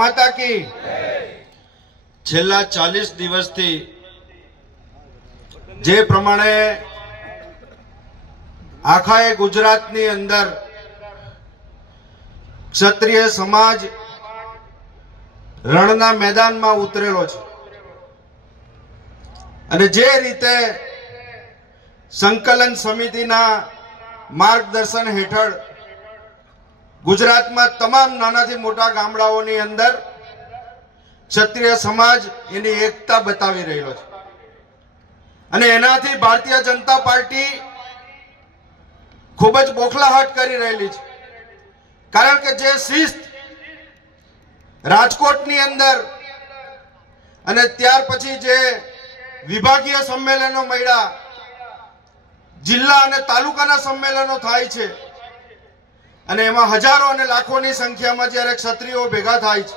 માતા કી. છેલ્લા ચાલીસ દિવસથી જે પ્રમાણે આખા એ ગુજરાતની અંદર ક્ષત્રિય સમાજ રણના મેદાનમાં ઉતરેલો છે. અને જે રીતે સંકલન સમિતિના માર્ગદર્શન હેઠળ ગુજરાતમાં તમામ નાનાથી મોટા ગામડાઓની અંદર ક્ષત્રિય સમાજ એની એકતા બતાવી રહેલો છે. અને એનાથી ભારતીય જનતા પાર્ટી ખૂબ જ બોખલાહટ કરી રહેલી છે. કારણ કે જે શિસ્ત રાજકોટની અંદર અને ત્યાર પછી જે વિભાગીય સંમેલનો મળ્યા, જિલ્લા અને તાલુકાના સંમેલનો થાય છે અને એમાં હજારો અને લાખોની સંખ્યામાં જ્યારે ક્ષત્રિયો ભેગા થાય છે,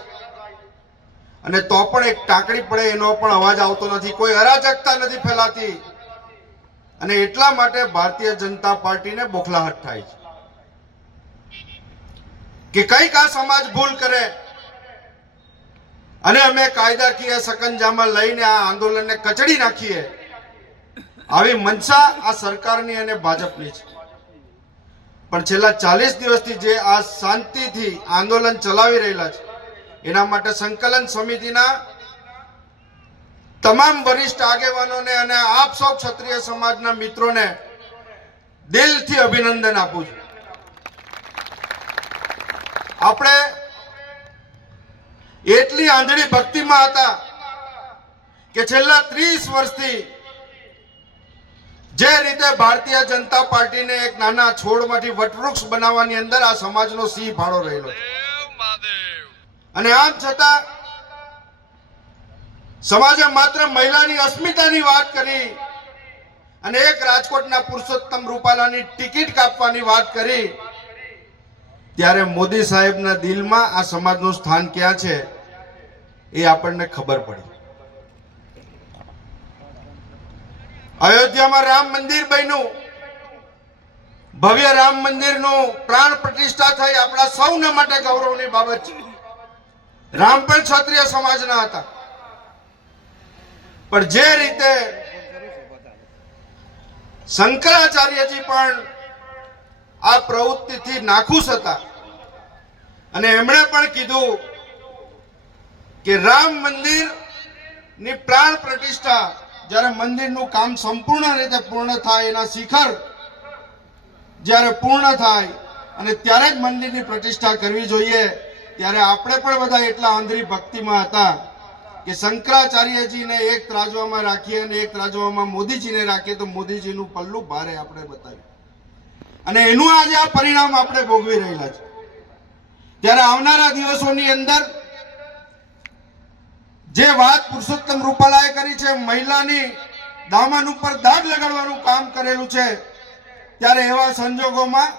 અને તો પણ એક ટાંકડી પડે એનો પણ અવાજ આવતો નથી, કોઈ અરાજકતા નથી ફેલાતી. અને એટલા માટે ભારતીય જનતા પાર્ટીને બોખલાહટ થાય છે. કે કંઈક આ સમાજ ભૂલ કરે, અને અમે કાયદાકીય સકંજામાં લઈને આ આંદોલનને કચડી નાખીએ. આવી મનસા આ સરકારની અને ભાજપની છે. પણ છેલ્લા ચાલીસ દિવસથી જે આ શાંતિથી આંદોલન ચલાવી રહેલા છે, એના માટે સંકલન સમિતિના તમામ વરિષ્ઠ આગેવાનોને અને આપ સૌ ક્ષત્રિય સમાજના મિત્રોને દિલથી અભિનંદન આપું છું. આપણે એટલી આંધળી ભક્તિમાં હતા કે છેલ્લા ત્રીસ વર્ષથી જે રીતે ભારતીય જનતા પાર્ટીને એક નાના છોડમાંથી વટવૃક્ષ બનાવવાની અંદર આ સમાજનો સિંહ ફાળો રહેલો અને આમ છતાં સમાજે માત્ર મહિલાની અસ્મિતાની વાત કરી અને એક રાજકોટના પુરુષોત્તમ રૂપાલાની ટિકિટ કાપવાની વાત કરી, ત્યારે મોદી સાહેબના દિલમાં આ સમાજનું સ્થાન ક્યાં છે એ આપણને ખબર પડી. અયોધ્યામાં રામ મંદિર બન્યું. ભવ્ય રામ મંદિરનું પ્રાણ પ્રતિષ્ઠા થઈ આપણા સૌના માટે ગૌરવની બાબત છે. રામ પણ ક્ષત્રિય સમાજના હતા. પણ જે રીતે શંકરાચાર્યજી પણ આ પ્રવૃત્તિથી નાખુશ હતા અને એમણે પણ કીધું કે રામ મંદિરની પ્રાણ પ્રતિષ્ઠા જ્યારે મંદિરનું કામ સંપૂર્ણ રીતે પૂર્ણ થાય એના શિખર જ્યારે પૂર્ણ થાય અને ત્યારે જ મંદિરની પ્રતિષ્ઠા કરવી જોઈએ, ત્યારે આપણે પણ બધા એટલા આંધળી ભક્તિમાં હતા કે શંકરાચાર્યજીને એક ત્રાજવામાં રાખીએ અને એક ત્રાજવામાં મોદીજીને રાખીએ તો મોદીજીનું પલ્લું ભારે આપણે બતાવ્યું. અને એનું આજે આ પરિણામ આપણે ભોગવી રહેલા છે. ત્યારે આવનારા દિવસોની અંદર જે વાત પુરુષોત્તમ રૂપાલાએ કરી છે, મહિલાની દામન ઉપર દાગ લગાડવાનું કામ કરેલું છે, ત્યારે એવા સંજોગોમાં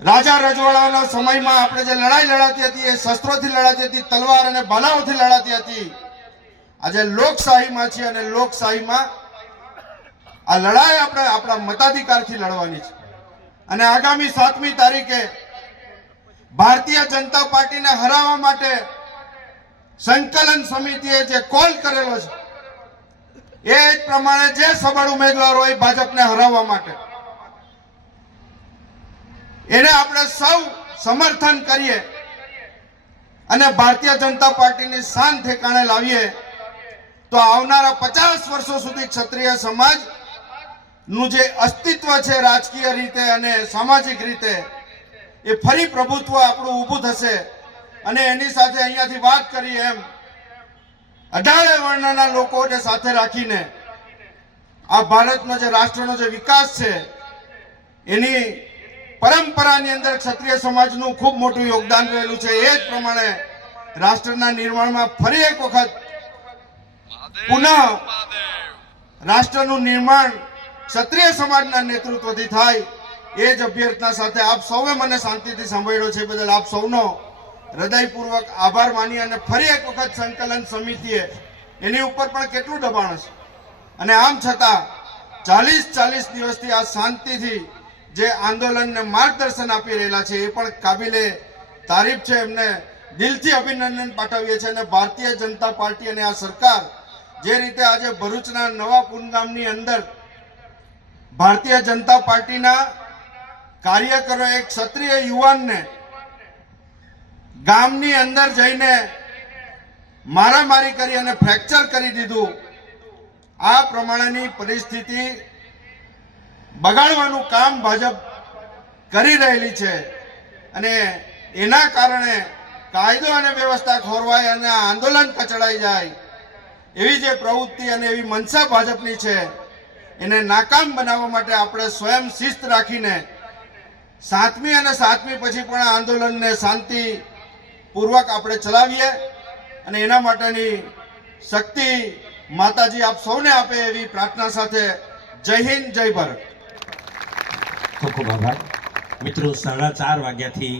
રાજા રજવાડાના સમયમાં આપણે જે લડાઈ લડાતી હતી, એ શસ્ત્રોથી લડાતી હતી, તલવાર અને ભાલાઓથી લડાતી હતી. આજે લોકશાહીમાં છે અને લોકશાહીમાં આ લડાઈ આપણે આપણા મતાધિકારથી લડવાની છે. અને આગામી સાતમી તારીખે ભારતીય જનતા પાર્ટીને હરાવવા માટે સંકલન સમિતિએ જે કોલ કરેલો છે, એ પ્રમાણે જે સબળ ઉમેદવાર હોય ભાજપને હરાવવા માટે. એને આપણે સૌ સમર્થન કરીએ અને ભારતીય જનતા પાર્ટીની શાન ઠેકાણે લાવીએ તો આવનારા પચાસ વર્ષો સુધી ક્ષત્રિય સમાજનું જે અસ્તિત્વ છે રાજકીય રીતે અને સામાજિક રીતે, એ ફરી પ્રભુત્વ આપણું ઊભું થશે. અને એની સાથે અહીંયાથી વાત કરી એમ. અઢારે વર્ણના લોકોને સાથે રાખીને આ ભારતનો જે રાષ્ટ્રનો જે વિકાસ છે, એની પરંપરાની અંદર ક્ષત્રિય સમાજનું ખૂબ મોટું યોગદાન રહેલું છે. એ જ પ્રમાણે રાષ્ટ્રના નિર્માણમાં ફરી એક વખત પુનઃ રાષ્ટ્રનું નિર્માણ ક્ષત્રિય સમાજના નેતૃત્વથી થાય, એ જ અભ્યર્થના સાથે આપ સૌએ મને શાંતિથી સાંભળ્યો છે. બદલ આપ સૌનો હૃદયપૂર્વક આભાર માની અને ફરી એક વખત સંકલન સમિતિએ એની ઉપર પણ કેટલું દબાણ હશે? અને આમ છતાં, ચાલીસ ચાલીસ દિવસથી આ શાંતિથી જે આંદોલનને માર્ગદર્શન આપી રહેલા છે એ પણ કાબિલે તારીફ છે. એમને દિલથી અભિનંદન પાઠવીએ છીએ અને ભારતીય જનતા પાર્ટી અને આ સરકાર જે રીતે આજે ભરૂચના નવા પુનગામની અંદર ભારતીય જનતા પાર્ટીના કાર્યકરો એક ક્ષત્રિય યુવાનને ગામની અંદર જઈને મારામારી કરી અને ફ્રેક્ચર કરી દીધું. આ પ્રમાણેની પરિસ્થિતિ બગાડવાનું કામ ભાજપ કરી રહેલી છે અને એના કારણે કાયદો અને વ્યવસ્થા ખોરવાય અને આંદોલન કચડાઈ જાય. એવી જે પ્રવૃત્તિ અને એવી મનસા ભાજપની છે, એને નાકામ બનાવવા માટે આપણે સ્વયં શિસ્ત રાખીને સાતમી અને સાતમી પછી પણ આંદોલનને શાંતિ પૂર્વક આપણે ચલાવીએ અને એના માટેની શક્તિ માતાજી આપ સૌને આપે એવી પ્રાર્થના સાથે જય હિન્દ, જય ભારત. ખૂબ ખૂબ આભાર. મિત્રો, સાડા ચાર વાગ્યાથી